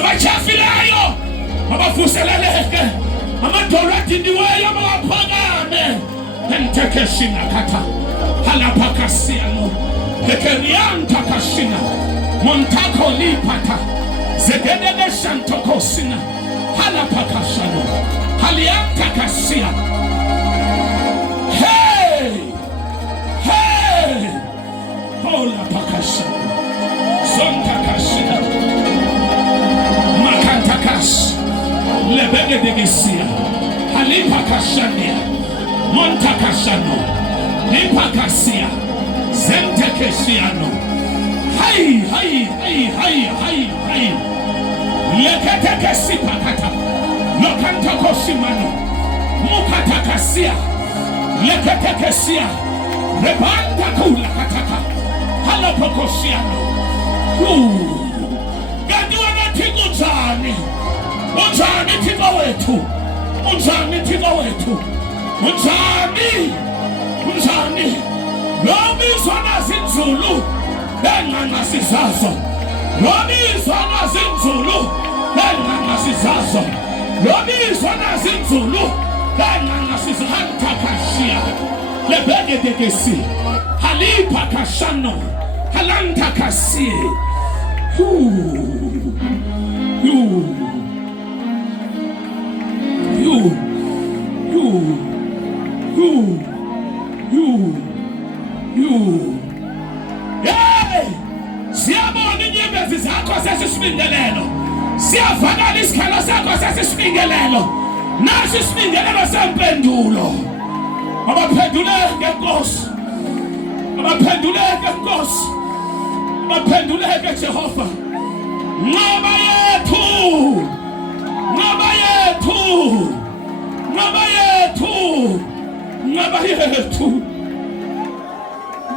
nabachafileyo abavuseleleke, amadolo adindiweyo abawaphakame. Entekeshina kata halapakasiano hekerianta kashina montako lipata zegedege shantokosina halapakashano halianta kasia. Hey, hey, hola pakashano zonta kashina makantakas lebegedegesia halipakashania montakashano lipakasia zentekesiano. Hai hai hai hai hai hai leketekesipakata lokantokosimano mukatakasia leketekesia rebantakulakataka halapokosiano. Gadiwana tingujani unjani tima wetu, unjani tima wetu, unjani unjani lobizwa nazinzulu benganasizazo, lobizwa nazinzulu benganasizazo, lobizwa nazinzulu benganasizahantakashia lebegedegesi halipakashano halantakasie. Siyabona inyembezi zakho sesisibingelelo, siyavakala isikhalo sakho sesisibingelelo, naso isibingelelo sempendulo. Abaphenduleke Nkosi, abaphenduleke Nkosi, abaphenduleke Jehova. Nqaba yethu, nqaba yethu, nqaba yethu, nqaba yethu.